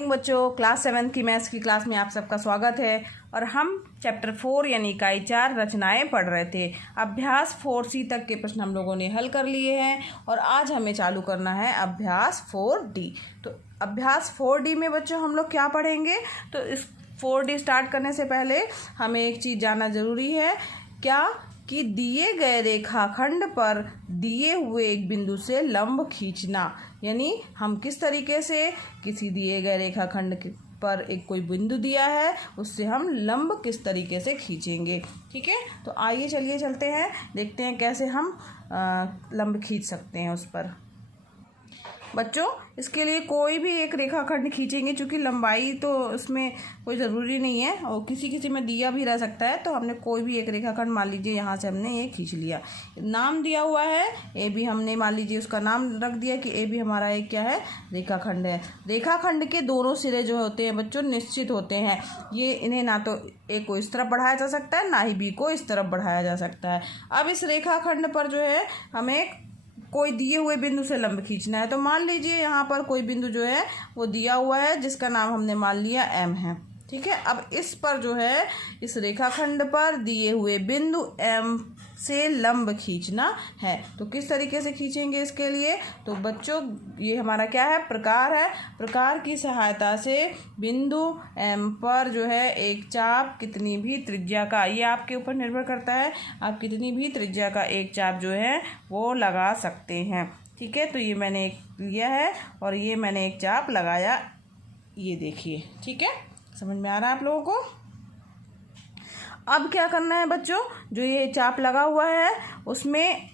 बच्चों, क्लास 7 की मैथ्स की क्लास में आप सबका स्वागत है। और हम चैप्टर 4 यानी इकाई 4 रचनाएं पढ़ रहे थे। अभ्यास 4C तक के प्रश्न हम लोगों ने हल कर लिए हैं और आज हमें चालू करना है अभ्यास 4D। तो अभ्यास 4D में बच्चों हम लोग क्या पढ़ेंगे, तो इस 4D स्टार्ट करने से पहले हमें एक चीज़ जानना ज़रूरी है, क्या कि दिए गए रेखाखंड पर दिए हुए एक बिंदु से लंब खींचना। यानी हम किस तरीके से किसी दिए गए रेखाखंड पर एक कोई बिंदु दिया है, उससे हम लंब किस तरीके से खींचेंगे। ठीक है, तो आइए चलिए चलते हैं, देखते हैं कैसे हम लंब खींच सकते हैं उस पर। बच्चों, इसके लिए कोई भी एक रेखाखंड खींचेंगे, क्योंकि लंबाई तो इसमें कोई ज़रूरी नहीं है और किसी किसी में दिया भी रह सकता है। तो हमने कोई भी एक रेखाखंड, मान लीजिए यहाँ से हमने ये खींच लिया, नाम दिया हुआ है ए बी, हमने मान लीजिए उसका नाम रख दिया कि ए बी हमारा एक क्या है, रेखाखंड है। रेखाखंड के दोनों सिरे जो होते हैं बच्चों निश्चित होते हैं। ये इन्हें ना तो ए को इस तरफ बढ़ाया जा सकता है, ना ही बी को इस तरफ बढ़ाया जा सकता है। अब इस रेखाखंड पर जो है हमें कोई दिए हुए बिंदु से लंब खींचना है। तो मान लीजिए यहाँ पर कोई बिंदु जो है वो दिया हुआ है, जिसका नाम हमने मान लिया M है। ठीक है, अब इस पर जो है इस रेखाखंड पर दिए हुए बिंदु M से लंब खींचना है। तो किस तरीके से खींचेंगे इसके लिए, तो बच्चों ये हमारा क्या है, प्रकार है। प्रकार की सहायता से बिंदु M पर जो है एक चाप कितनी भी त्रिज्या का, ये आपके ऊपर निर्भर करता है, आप कितनी भी त्रिज्या का एक चाप जो है वो लगा सकते हैं। ठीक है, तो ये मैंने एक लिया है और ये मैंने एक चाप लगाया, ये देखिए। ठीक है, समझ में आ रहा है आप लोगों को। अब क्या करना है बच्चों, जो ये चाप लगा हुआ है उसमें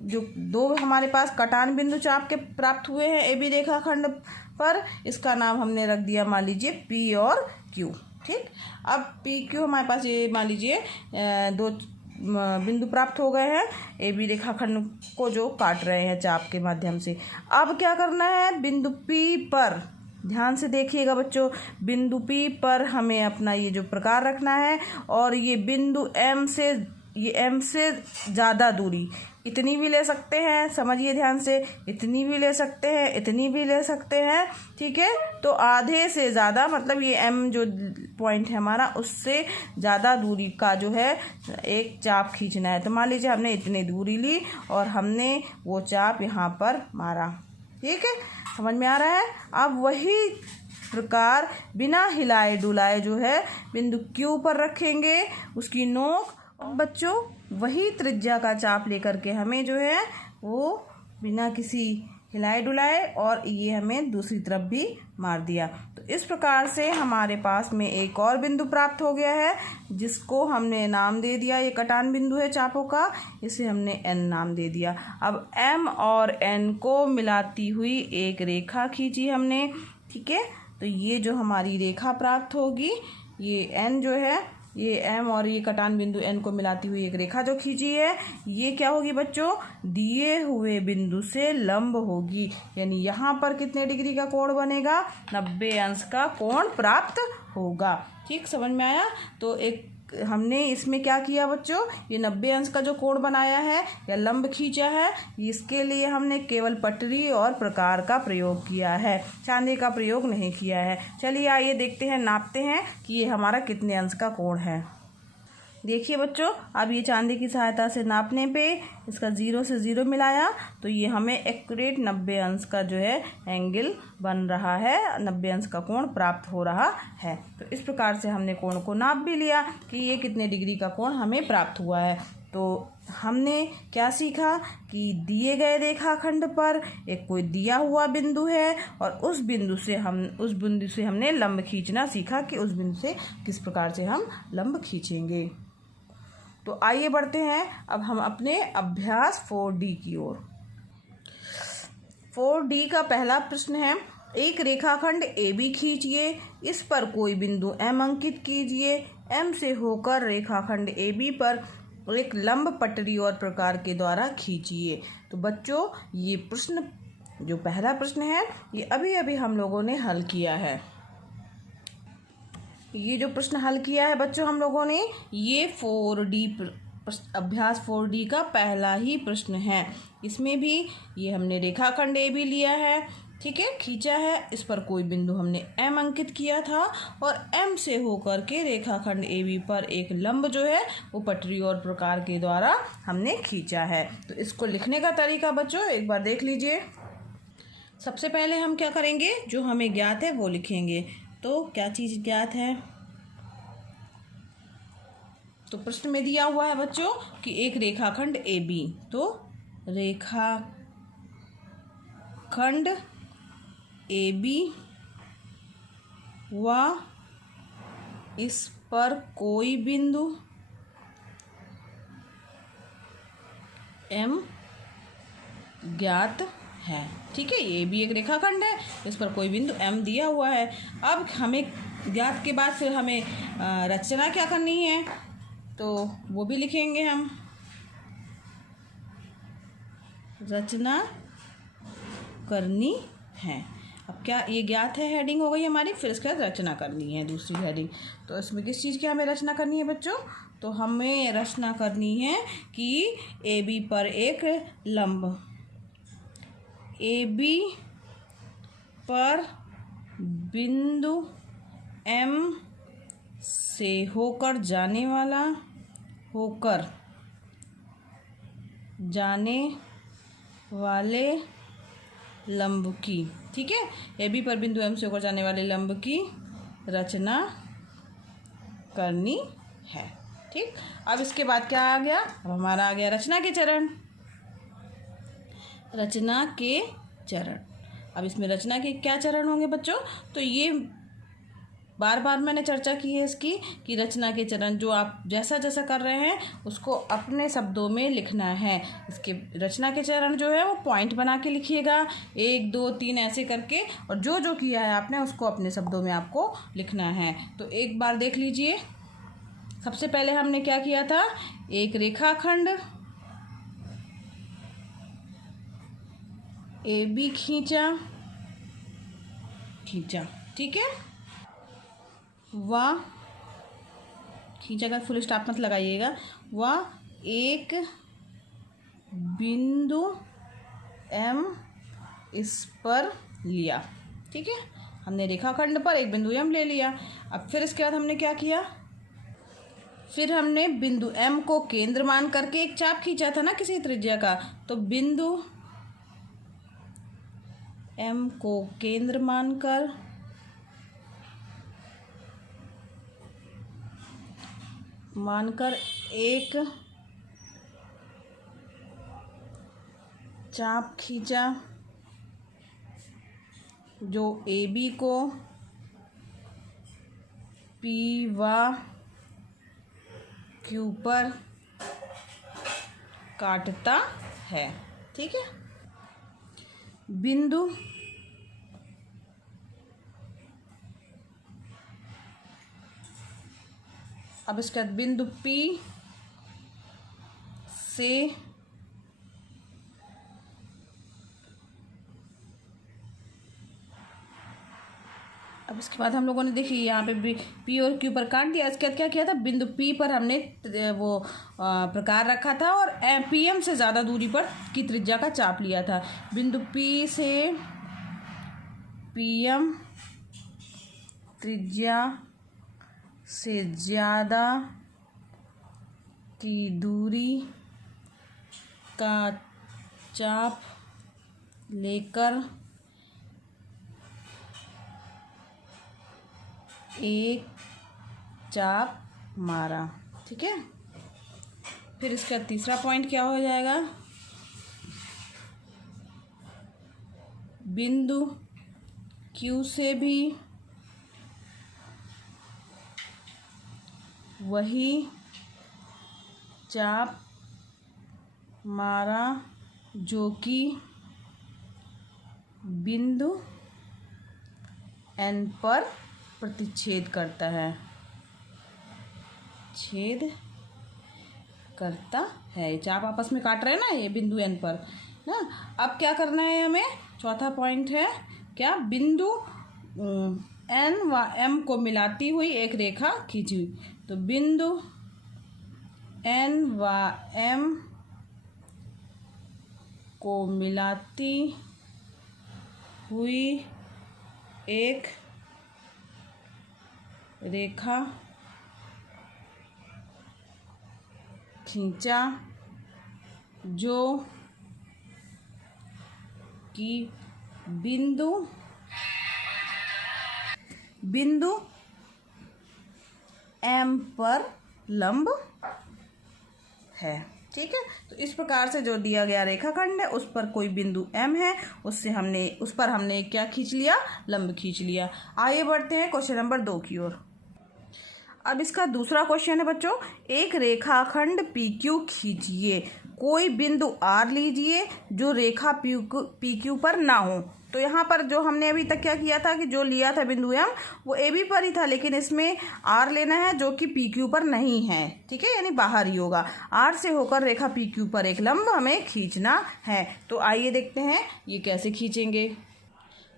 जो दो हमारे पास कटान बिंदु चाप के प्राप्त हुए हैं ए बी रेखाखंड पर, इसका नाम हमने रख दिया मान लीजिए पी और क्यू। ठीक, अब पी क्यू हमारे पास ये मान लीजिए दो बिंदु प्राप्त हो गए हैं ए बी रेखाखंड को जो काट रहे हैं चाप के माध्यम से। अब क्या करना है, बिंदु पी पर ध्यान से देखिएगा बच्चों, बिंदु P पर हमें अपना ये जो प्रकार रखना है और ये बिंदु M से, ये M से ज़्यादा दूरी इतनी भी ले सकते हैं, समझिए ध्यान से, इतनी भी ले सकते हैं, इतनी भी ले सकते हैं। ठीक है, तो आधे से ज़्यादा मतलब ये M जो पॉइंट है हमारा, उससे ज़्यादा दूरी का जो है एक चाप खींचना है। तो मान लीजिए हमने इतनी दूरी ली और हमने वो चाप यहाँ पर मारा। ठीक है, समझ में आ रहा है। अब वही प्रकार बिना हिलाए डुलाए जो है बिंदु Q पर रखेंगे उसकी नोक। अब बच्चों वही त्रिज्या का चाप लेकर के हमें जो है वो बिना किसी हिलाए डुलाए और ये हमें दूसरी तरफ भी मार दिया। तो इस प्रकार से हमारे पास में एक और बिंदु प्राप्त हो गया है, जिसको हमने नाम दे दिया, ये कटान बिंदु है चापों का, इसे हमने N नाम दे दिया। अब M और N को मिलाती हुई एक रेखा खींची हमने। ठीक है, तो ये जो हमारी रेखा प्राप्त होगी, ये N जो है, ये M और ये कटान बिंदु N को मिलाती हुई एक रेखा जो खींची है, ये क्या होगी बच्चों, दिए हुए बिंदु से लंब होगी। यानी यहाँ पर कितने डिग्री का कोण बनेगा, 90 अंश का कोण प्राप्त होगा। ठीक, समझ में आया। तो एक हमने इसमें क्या किया बच्चों, ये 90 अंश का जो कोण बनाया है या लंब खींचा है, इसके लिए हमने केवल पटरी और प्रकार का प्रयोग किया है, चांदी का प्रयोग नहीं किया है। चलिए आइए देखते हैं, नापते हैं कि ये हमारा कितने अंश का कोण है। देखिए बच्चों, अब ये चांदी की सहायता से नापने पे इसका 0 से 0 मिलाया तो ये हमें एक्यूरेट 90 अंश का जो है एंगल बन रहा है, 90 अंश का कोण प्राप्त हो रहा है। तो इस प्रकार से हमने कोण को नाप भी लिया कि ये कितने डिग्री का कोण हमें प्राप्त हुआ है। तो हमने क्या सीखा कि दिए गए रेखाखंड पर एक कोई दिया हुआ बिंदु है और उस बिंदु से हमने लंब खींचना सीखा कि उस बिंदु से किस प्रकार से हम लंब खींचेंगे। तो आइए बढ़ते हैं अब हम अपने अभ्यास 4D की ओर। 4D का पहला प्रश्न है, एक रेखाखंड AB खींचिए, इस पर कोई बिंदु M अंकित कीजिए, M से होकर रेखाखंड AB पर एक लंब पटरी और प्रकार के द्वारा खींचिए। तो बच्चों ये प्रश्न, जो पहला प्रश्न है, ये अभी अभी हम लोगों ने हल किया है। ये जो प्रश्न हल किया है बच्चों हम लोगों ने, ये 4D अभ्यास 4D का पहला ही प्रश्न है। इसमें भी ये हमने रेखाखंड AB लिया है। ठीक है, खींचा है। इस पर कोई बिंदु हमने M अंकित किया था और M से होकर के रेखाखंड AB पर एक लंब जो है वो पटरी और प्रकार के द्वारा हमने खींचा है। तो इसको लिखने का तरीका बच्चों एक बार देख लीजिए। सबसे पहले हम क्या करेंगे, जो हमें ज्ञात है वो लिखेंगे। तो क्या चीज़ ज्ञात है, तो प्रश्न में दिया हुआ है बच्चों कि एक रेखाखंड AB, तो रेखाखंड AB व इस पर कोई बिंदु M ज्ञात है। ठीक है, ये भी एक रेखाखंड है, इस पर कोई बिंदु M दिया हुआ है। अब हमें ज्ञात के बाद फिर हमें रचना क्या करनी है, तो वो भी लिखेंगे हम। रचना करनी है। अब क्या ये ज्ञात है हेडिंग हो गई हमारी, फिर इसके बाद रचना करनी है दूसरी हेडिंग। तो इसमें किस चीज़ की हमें रचना करनी है बच्चों, तो हमें रचना करनी है कि AB पर एक लंब, AB पर बिंदु M से होकर जाने वाले लंब की, ठीक है, AB पर बिंदु M से होकर जाने वाले लंब की रचना करनी है। ठीक, अब इसके बाद क्या आ गया, अब हमारा आ गया रचना के चरण। रचना के चरण, अब इसमें रचना के क्या चरण होंगे बच्चों, तो ये बार बार मैंने चर्चा की है इसकी कि रचना के चरण जो आप जैसा जैसा कर रहे हैं उसको अपने शब्दों में लिखना है। इसके रचना के चरण जो है वो पॉइंट बना के लिखिएगा, 1 2 3 ऐसे करके, और जो जो किया है आपने उसको अपने शब्दों में आपको लिखना है। तो एक बार देख लीजिए। सबसे पहले हमने क्या किया था, एक रेखाखंड AB खींचा, ठीक है, वह खींचा का फुल स्टॉप मत लगाइएगा, वह एक बिंदु M इस पर लिया। ठीक है, हमने रेखाखंड पर एक बिंदु M ले लिया। अब फिर इसके बाद हमने क्या किया, फिर हमने बिंदु M को केंद्र मान करके एक चाप खींचा था ना किसी त्रिज्या का, तो बिंदु M को केंद्र मानकर एक चाप खींचा जो AB को P व Q पर काटता है। ठीक है, बिंदु अब इसके बाद बिंदु P से अब इसके बाद हम लोगों ने देखिए यहाँ पे P और Q पर काट दिया। इसके बाद क्या किया था, बिंदु P पर हमने वो प्रकार रखा था और PM से ज़्यादा दूरी पर की त्रिज्या का चाप लिया था। बिंदु P से PM त्रिज्या से ज़्यादा की दूरी का चाप लेकर एक चाप मारा। ठीक है, फिर इसका तीसरा पॉइंट क्या हो जाएगा, बिंदु Q से भी वही चाप मारा जो कि बिंदु N पर प्रतिच्छेद करता है, छेद करता है। चाप आपस में काट रहे हैं ना ये बिंदु N पर ना। अब क्या करना है हमें, चौथा पॉइंट है क्या, बिंदु N व M को मिलाती हुई एक रेखा खींची। तो बिंदु N व M को मिलाती हुई एक रेखा खींचा जो कि बिंदु M पर लंब है। ठीक है, तो इस प्रकार से जो दिया गया रेखाखंड है उस पर कोई बिंदु M है, उस पर हमने क्या खींच लिया, लंब खींच लिया। आइए बढ़ते हैं क्वेश्चन नंबर 2 की ओर। अब इसका दूसरा क्वेश्चन है बच्चों, एक रेखाखंड PQ खींचिए, कोई बिंदु R लीजिए जो रेखा PQ पर ना हो। तो यहाँ पर जो हमने अभी तक क्या किया था कि जो लिया था बिंदु M वो AB पर ही था, लेकिन इसमें R लेना है जो कि PQ पर नहीं है। ठीक है, यानी बाहर ही होगा। R से होकर रेखा PQ पर एक लंब हमें खींचना है। तो आइए देखते हैं ये कैसे खींचेंगे।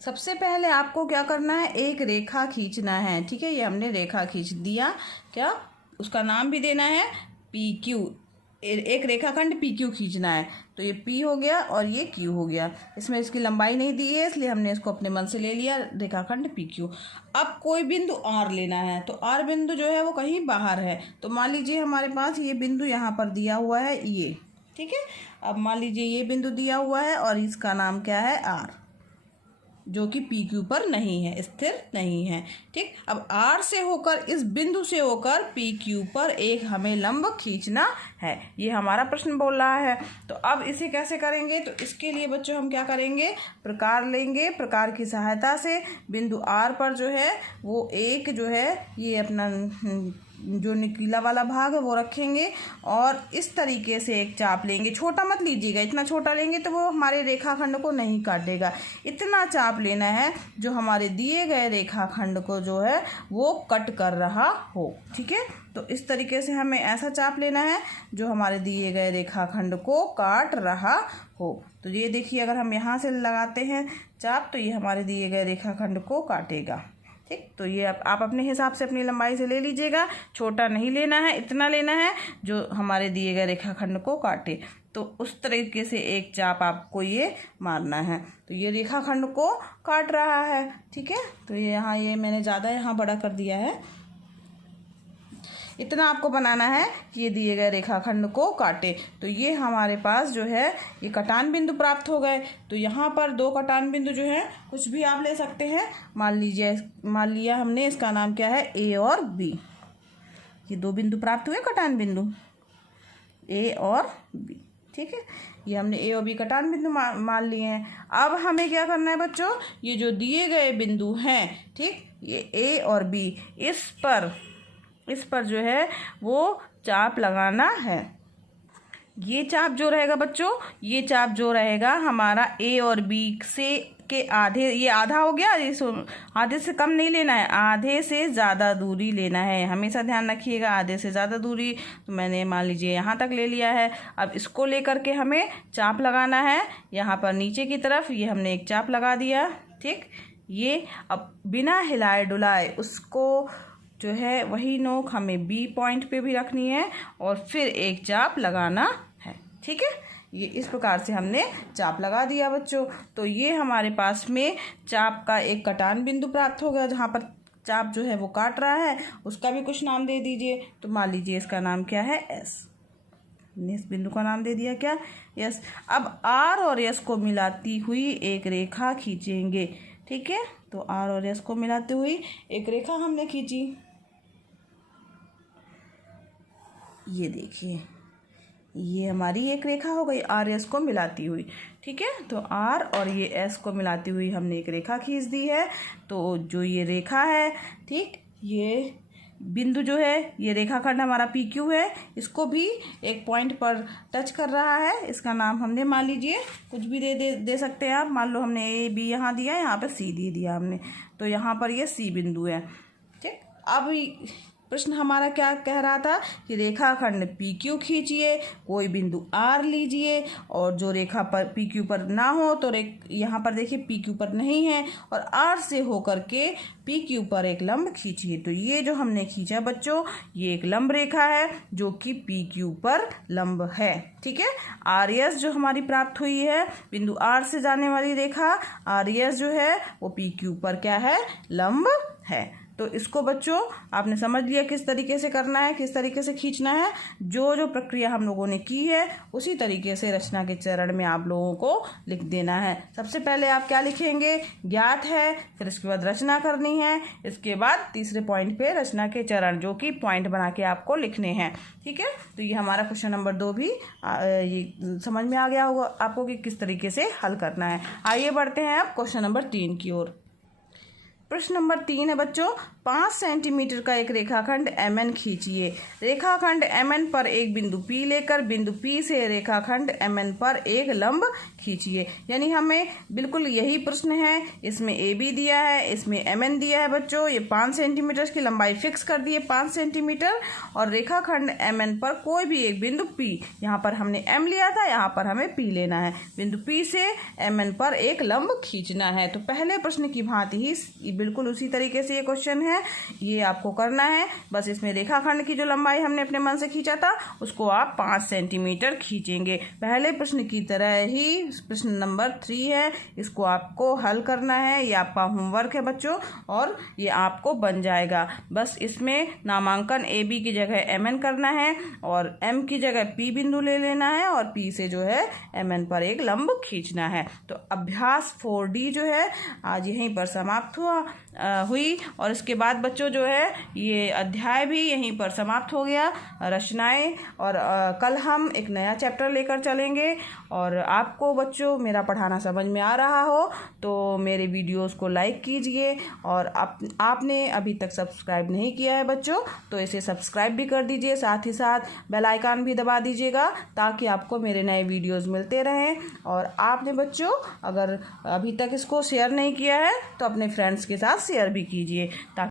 सबसे पहले आपको क्या करना है, एक रेखा खींचना है। ठीक है, ये हमने रेखा खींच दिया। क्या उसका नाम भी देना है PQ। एक रेखाखंड PQ खींचना है, तो ये P हो गया और ये Q हो गया। इसमें इसकी लंबाई नहीं दी है इसलिए हमने इसको अपने मन से ले लिया, रेखाखंड PQ। अब कोई बिंदु R लेना है, तो R बिंदु जो है वो कहीं बाहर है। तो मान लीजिए हमारे पास ये बिंदु यहाँ पर दिया हुआ है ये। ठीक है, अब मान लीजिए ये बिंदु दिया हुआ है और इसका नाम क्या है R, जो कि PQ पर नहीं है, स्थिर नहीं है। ठीक, अब R से होकर, इस बिंदु से होकर PQ पर एक हमें लंब खींचना है, ये हमारा प्रश्न बोल रहा है। तो अब इसे कैसे करेंगे, तो इसके लिए बच्चों हम क्या करेंगे, प्रकार लेंगे। प्रकार की सहायता से बिंदु R पर जो है वो एक जो है ये अपना जो निकीला वाला भाग है वो रखेंगे और इस तरीके से एक चाप लेंगे। छोटा मत लीजिएगा, इतना छोटा लेंगे तो वो हमारे रेखाखंड को नहीं काटेगा। इतना चाप लेना है जो हमारे दिए गए रेखाखंड को जो है वो कट कर रहा हो। ठीक है, तो इस तरीके से हमें ऐसा चाप लेना है जो हमारे दिए गए रेखाखंड को काट रहा हो। तो ये देखिए, अगर हम यहाँ से लगाते हैं चाप तो ये हमारे दिए गए रेखाखंड को काटेगा। ठीक, तो ये आप अपने हिसाब से अपनी लंबाई से ले लीजिएगा। छोटा नहीं लेना है, इतना लेना है जो हमारे दिए गए रेखाखंड को काटे। तो उस तरीके से एक चाप आपको ये मारना है। तो ये रेखाखंड को काट रहा है। ठीक है, तो ये यहाँ ये मैंने ज़्यादा यहाँ बड़ा कर दिया है। इतना आपको बनाना है कि ये दिए गए रेखाखंड को काटे। तो ये हमारे पास जो है ये कटान बिंदु प्राप्त हो गए। तो यहाँ पर दो कटान बिंदु जो है कुछ भी आप ले सकते हैं। मान लिया हमने, इसका नाम क्या है, A और B। ये दो बिंदु प्राप्त हुए, कटान बिंदु A और B। ठीक है, ये हमने A और B कटान बिंदु मान लिए हैं। अब हमें क्या करना है बच्चों, ये जो दिए गए बिंदु हैं, ठीक, ये A और B, इस पर जो है वो चाप लगाना है। ये चाप जो रहेगा बच्चों, ये चाप जो रहेगा हमारा A और B से के आधे, ये आधा हो गया, आधे से कम नहीं लेना है, आधे से ज़्यादा दूरी लेना है। हमेशा ध्यान रखिएगा, आधे से ज़्यादा दूरी। तो मैंने मान लीजिए यहाँ तक ले लिया है। अब इसको लेकर के हमें चाप लगाना है यहाँ पर नीचे की तरफ। ये हमने एक चाप लगा दिया। ठीक, ये अब बिना हिलाए डुलाए उसको जो है वही नोक हमें B पॉइंट पे भी रखनी है और फिर एक चाप लगाना है। ठीक है, ये इस प्रकार से हमने चाप लगा दिया बच्चों। तो ये हमारे पास में चाप का एक कटान बिंदु प्राप्त हो गया। जहाँ पर चाप जो है वो काट रहा है उसका भी कुछ नाम दे दीजिए। तो मान लीजिए इसका नाम क्या है, S। इस बिंदु का नाम दे दिया क्या, S। अब R और S को मिलाती हुई एक रेखा खींचेंगे। ठीक है, तो R और S को मिलाते हुई एक रेखा हमने खींची। ये देखिए, ये हमारी एक रेखा हो गई R S को मिलाती हुई। ठीक है, तो R और ये S को मिलाती हुई हमने एक रेखा खींच दी है। तो जो ये रेखा है, ठीक, ये बिंदु जो है, ये रेखाखंड हमारा PQ है, इसको भी एक पॉइंट पर टच कर रहा है। इसका नाम हमने मान लीजिए कुछ भी दे सकते हैं आप। मान लो हमने A B यहाँ दिया, यहाँ पर C दे दिया हमने, तो यहाँ पर ये C बिंदु है। ठीक, अब प्रश्न हमारा क्या कह रहा था कि रेखाखंड PQ खींचिए, कोई बिंदु R लीजिए और जो रेखा पर PQ पर ना हो तो यहाँ पर देखिए PQ पर नहीं है और R से होकर के PQ पर एक लंब खींचिए। तो ये जो हमने खींचा बच्चों, ये एक लंब रेखा है जो कि PQ पर लंब है। ठीक है, RS जो हमारी प्राप्त हुई है, बिंदु R से जाने वाली रेखा RS जो है वो PQ पर क्या है, लंब है। तो इसको बच्चों आपने समझ लिया किस तरीके से करना है, किस तरीके से खींचना है। जो जो प्रक्रिया हम लोगों ने की है उसी तरीके से रचना के चरण में आप लोगों को लिख देना है। सबसे पहले आप क्या लिखेंगे, ज्ञात है, फिर इसके बाद रचना करनी है, इसके बाद तीसरे पॉइंट पे रचना के चरण जो कि पॉइंट बना के आपको लिखने हैं। ठीक है, तो ये हमारा क्वेश्चन नंबर 2 भी ये समझ में आ गया होगा आपको कि किस तरीके से हल करना है। आइए बढ़ते हैं अब क्वेश्चन नंबर 3 की ओर। प्रश्न नंबर 3 है बच्चों, 5 सेंटीमीटर का एक रेखाखंड MN खींचिए। रेखाखंड MN पर एक बिंदु P लेकर बिंदु P से रेखाखंड MN पर एक लंब खींचिए। यानी हमें बिल्कुल यही प्रश्न है, इसमें AB दिया है, इसमें MN दिया है बच्चों। ये 5 सेंटीमीटर की लंबाई फिक्स कर दी है 5 सेंटीमीटर और रेखाखंड MN पर कोई भी एक बिंदु P, यहाँ पर हमने M लिया था, यहाँ पर हमें P लेना है। बिंदु P से MN पर एक लंब खींचना है। तो पहले प्रश्न की भांति ही बिल्कुल उसी तरीके से ये क्वेश्चन है, ये आपको करना है। बस इसमें रेखाखंड की जो लंबाई हमने अपने मन से खींचा था उसको आप 5 सेंटीमीटर खींचेंगे। पहले प्रश्न की तरह ही प्रश्न नंबर 3 है, इसको आपको हल करना है। ये आपका होमवर्क है बच्चों और ये आपको बन जाएगा। बस इसमें नामांकन AB की जगह MN करना है और M की जगह P बिंदु ले लेना है और P से जो है MN पर एक लंब खींचना है। तो अभ्यास 4D जो है आज यहीं पर समाप्त हुई और इसके बाद बच्चों जो है ये अध्याय भी यहीं पर समाप्त हो गया, रचनाएं। और कल हम एक नया चैप्टर लेकर चलेंगे। और आपको बच्चों मेरा पढ़ाना समझ में आ रहा हो तो मेरे वीडियोस को लाइक कीजिए और आपने अभी तक सब्सक्राइब नहीं किया है बच्चों तो इसे सब्सक्राइब भी कर दीजिए, साथ ही साथ बेल आइकन भी दबा दीजिएगा ताकि आपको मेरे नए वीडियोस मिलते रहें। और आपने बच्चों अगर अभी तक इसको शेयर नहीं किया है तो अपने फ्रेंड्स के साथ शेयर भी कीजिए ताकि